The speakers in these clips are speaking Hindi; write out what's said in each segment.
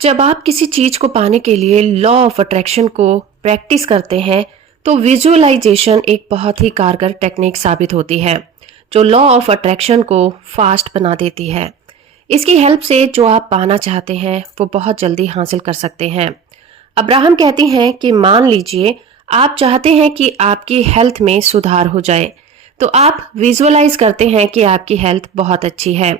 जब आप किसी चीज को पाने के लिए लॉ ऑफ अट्रैक्शन को प्रैक्टिस करते हैं तो विजुअलाइजेशन एक बहुत ही कारगर टेक्निक साबित होती है जो लॉ ऑफ अट्रैक्शन को फास्ट बना देती है। इसकी हेल्प से जो आप पाना चाहते हैं वो बहुत जल्दी हासिल कर सकते हैं। अब्राहम कहती हैं कि मान लीजिए आप चाहते हैं कि आपकी हेल्थ में सुधार हो जाए, तो आप विजुअलाइज करते हैं कि आपकी हेल्थ बहुत अच्छी है।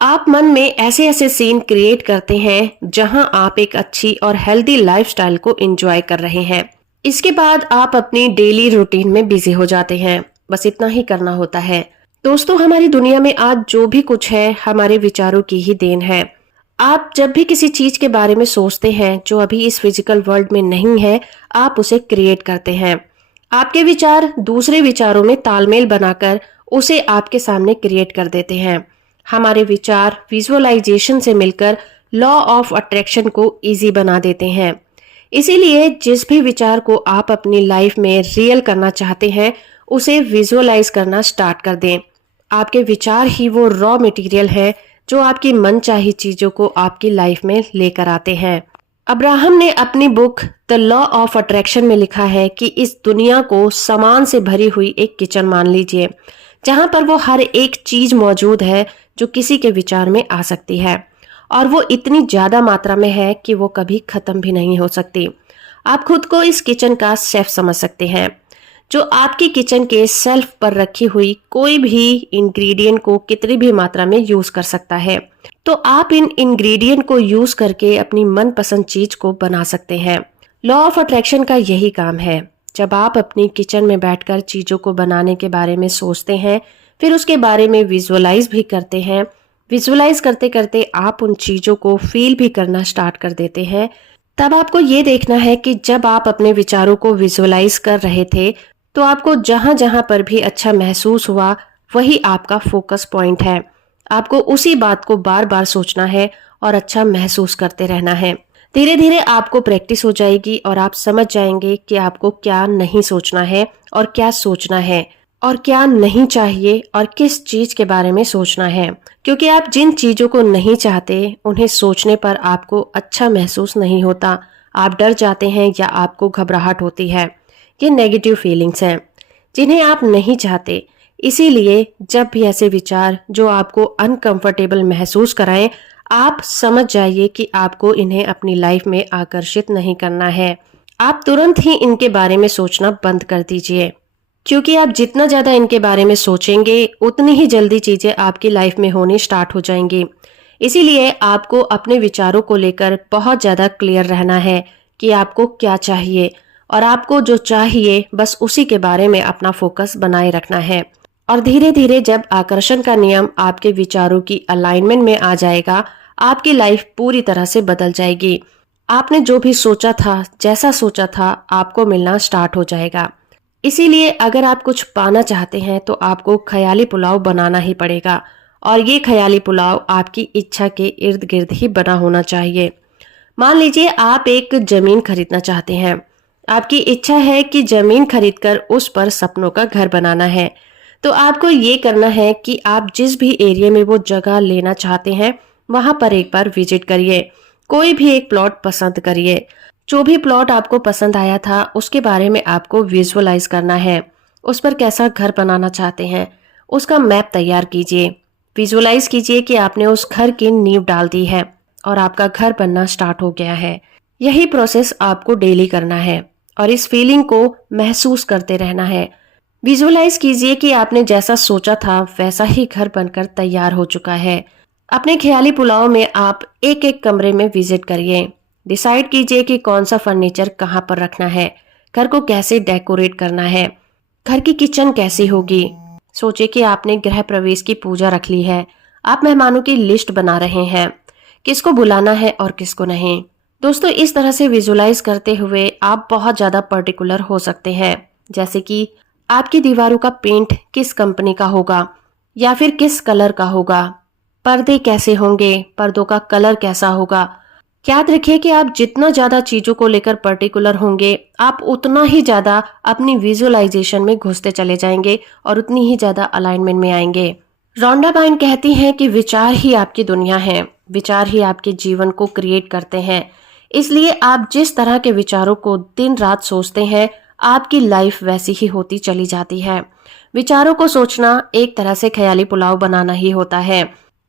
आप मन में ऐसे ऐसे सीन क्रिएट करते हैं जहां आप एक अच्छी और हेल्दी लाइफस्टाइल को एंजॉय कर रहे हैं। इसके बाद आप अपनी डेली रूटीन में बिजी हो जाते हैं। बस इतना ही करना होता है। दोस्तों, हमारी दुनिया में आज जो भी कुछ है हमारे विचारों की ही देन है। आप जब भी किसी चीज के बारे में सोचते हैं जो अभी इस फिजिकल वर्ल्ड में नहीं है, आप उसे क्रिएट करते हैं। आपके विचार दूसरे विचारों में तालमेल बनाकर उसे आपके सामने क्रिएट कर देते हैं। हमारे विचार विजुअलाइजेशन से मिलकर लॉ ऑफ अट्रैक्शन को इजी बना देते हैं। इसीलिए जिस भी विचार को आप अपनी लाइफ में रियल करना चाहते हैं उसे विजुअलाइज करना स्टार्ट कर दें। आपके विचार ही वो रॉ मटेरियल है जो आपकी मनचाही चीजों को आपकी लाइफ में लेकर आते हैं। अब्राहम ने अपनी book the law of attraction में लिखा है कि इस दुनिया को सामान से भरी हुई एक किचन मान लीजिए, जहां पर वो हर एक चीज मौजूद है जो किसी के विचार में आ सकती है, और वो इतनी ज्यादा मात्रा में है कि वो कभी खत्म भी नहीं हो सकती। आप खुद को इस किचन का शेफ समझ सकते हैं जो आपकी किचन के शेल्फ पर रखी हुई कोई भी इंग्रेडिएंट को कितनी भी मात्रा में यूज कर सकता है। तो आप इन इंग्रेडिएंट को यूज करके अपनी मनपसंद चीज को बना सकते हैं। लॉ ऑफ अट्रैक्शन का यही काम है। जब आप अपनी किचन में बैठकर चीजों को बनाने के बारे में सोचते हैं, फिर उसके बारे में विजुअलाइज भी करते हैं, विजुअलाइज करते करते आप उन चीजों को फील भी करना स्टार्ट कर देते हैं, तब आपको ये देखना है कि जब आप अपने विचारों को विजुअलाइज कर रहे थे तो आपको जहां जहां पर भी अच्छा महसूस हुआ वही आपका फोकस पॉइंट है। आपको उसी बात को बार बार सोचना है और अच्छा महसूस करते रहना है। धीरे धीरे आपको प्रैक्टिस हो जाएगी और आप समझ जाएंगे कि आपको क्या नहीं सोचना है और क्या सोचना है और क्या नहीं चाहिए और किस चीज के बारे में सोचना है। क्योंकि आप जिन चीजों को नहीं चाहते उन्हें सोचने पर आपको अच्छा महसूस नहीं होता। आप डर जाते हैं या आपको घबराहट होती है। ये नेगेटिव फीलिंग्स हैं जिन्हें आप नहीं चाहते। इसीलिए जब भी ऐसे विचार जो आपको अनकंफर्टेबल महसूस कराएं, आप समझ जाइए कि आपको इन्हें अपनी लाइफ में आकर्षित नहीं करना है। आप तुरंत ही इनके बारे में सोचना बंद कर दीजिए, क्योंकि आप जितना ज्यादा इनके बारे में सोचेंगे उतनी ही जल्दी चीजें आपकी लाइफ में होनी स्टार्ट हो जाएंगी। इसीलिए आपको अपने विचारों को लेकर बहुत ज्यादा क्लियर रहना है कि आपको क्या चाहिए, और आपको जो चाहिए बस उसी के बारे में अपना फोकस बनाए रखना है। और धीरे धीरे जब आकर्षण का नियम आपके विचारों की अलाइनमेंट में आ जाएगा, आपकी लाइफ पूरी तरह से बदल जाएगी। आपने जो भी सोचा था, जैसा सोचा था, आपको मिलना स्टार्ट हो जाएगा। इसीलिए अगर आप कुछ पाना चाहते हैं तो आपको ख्याली पुलाव बनाना ही पड़ेगा, और ये ख्याली पुलाव आपकी इच्छा के इर्द गिर्द ही बना होना चाहिए। मान लीजिए आप एक जमीन खरीदना चाहते हैं। आपकी इच्छा है कि जमीन खरीदकर उस पर सपनों का घर बनाना है। तो आपको ये करना है कि आप जिस भी एरिया में वो जगह लेना चाहते हैं वहां पर एक बार विजिट करिए। कोई भी एक प्लॉट पसंद करिए। जो भी प्लॉट आपको पसंद आया था उसके बारे में आपको विजुअलाइज करना है। उस पर कैसा घर बनाना चाहते हैं उसका मैप तैयार कीजिए। विजुअलाइज कीजिए कि आपने उस घर की नींव डाल दी है और आपका घर बनना स्टार्ट हो गया है। यही प्रोसेस आपको डेली करना है और इस फीलिंग को महसूस करते रहना है। विजुअलाइज कीजिए कि आपने जैसा सोचा था वैसा ही घर बनकर तैयार हो चुका है। अपने ख्याली पुलाव में आप एक एक कमरे में विजिट करिए। डिसाइड कीजिए कि कौन सा फर्नीचर कहाँ पर रखना है, घर को कैसे डेकोरेट करना है, घर की किचन कैसी होगी। सोचिए कि आपने गृह प्रवेश की पूजा रख ली है। आप मेहमानों की लिस्ट बना रहे हैं, किसको बुलाना है और किसको नहीं। दोस्तों, इस तरह से विजुअलाइज करते हुए आप बहुत ज्यादा पर्टिकुलर हो सकते हैं, जैसे कि आपकी दीवारों का पेंट किस कंपनी का होगा या फिर किस कलर का होगा, पर्दे कैसे होंगे, पर्दों का कलर कैसा होगा। याद रखिए कि आप जितना ज्यादा चीजों को लेकर पर्टिकुलर होंगे, आप उतना ही ज्यादा अपनी विजुअलाइजेशन में घुसते चले जाएंगे और उतनी ही ज्यादा अलाइनमेंट में आएंगे। रोंडा बाइन कहती हैं कि विचार ही आपकी दुनिया है। विचार ही आपके जीवन को क्रिएट करते हैं। इसलिए आप जिस तरह के विचारों को दिन रात सोचते हैं, आपकी लाइफ वैसी ही होती चली जाती है। विचारों को सोचना एक तरह से ख्याली पुलाव बनाना ही होता है।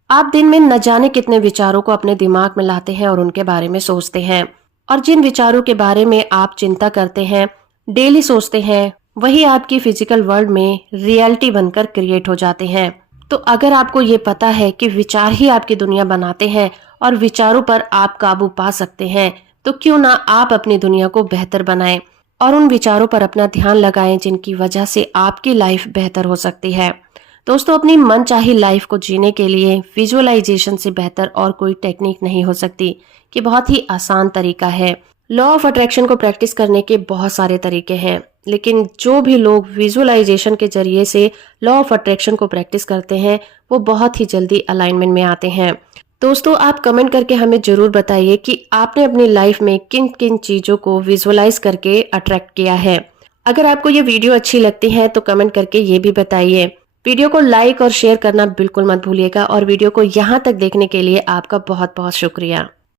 आप दिन में न जाने कितने विचारों को अपने दिमाग में लाते हैं और उनके बारे में सोचते हैं, और जिन विचारों के बारे में आप चिंता करते हैं, डेली सोचते हैं, वही आपकी फिजिकल वर्ल्ड में रियलिटी बनकर क्रिएट हो जाते हैं। तो अगर आपको ये पता है कि विचार ही आपकी दुनिया बनाते हैं और विचारों पर आप काबू पा सकते हैं, तो क्यों ना आप अपनी दुनिया को बेहतर बनाएं और उन विचारों पर अपना ध्यान लगाएं जिनकी वजह से आपकी लाइफ बेहतर हो सकती है। दोस्तों, अपनी मनचाही लाइफ को जीने के लिए विजुअलाइजेशन से बेहतर और कोई टेक्निक नहीं हो सकती, कि बहुत ही आसान तरीका है। लॉ ऑफ अट्रैक्शन को प्रैक्टिस करने के बहुत सारे तरीके हैं, लेकिन जो भी लोग विजुअलाइजेशन के जरिए से लॉ ऑफ अट्रैक्शन को प्रैक्टिस करते हैं, वो बहुत ही जल्दी अलाइनमेंट में आते हैं। दोस्तों, आप कमेंट करके हमें जरूर बताइए कि आपने अपनी लाइफ में किन किन चीजों को विजुअलाइज करके अट्रैक्ट किया है। अगर आपको ये वीडियो अच्छी लगती है तो कमेंट करके ये भी बताइए। वीडियो को लाइक और शेयर करना बिल्कुल मत भूलिएगा, और वीडियो को यहाँ तक देखने के लिए आपका बहुत बहुत शुक्रिया।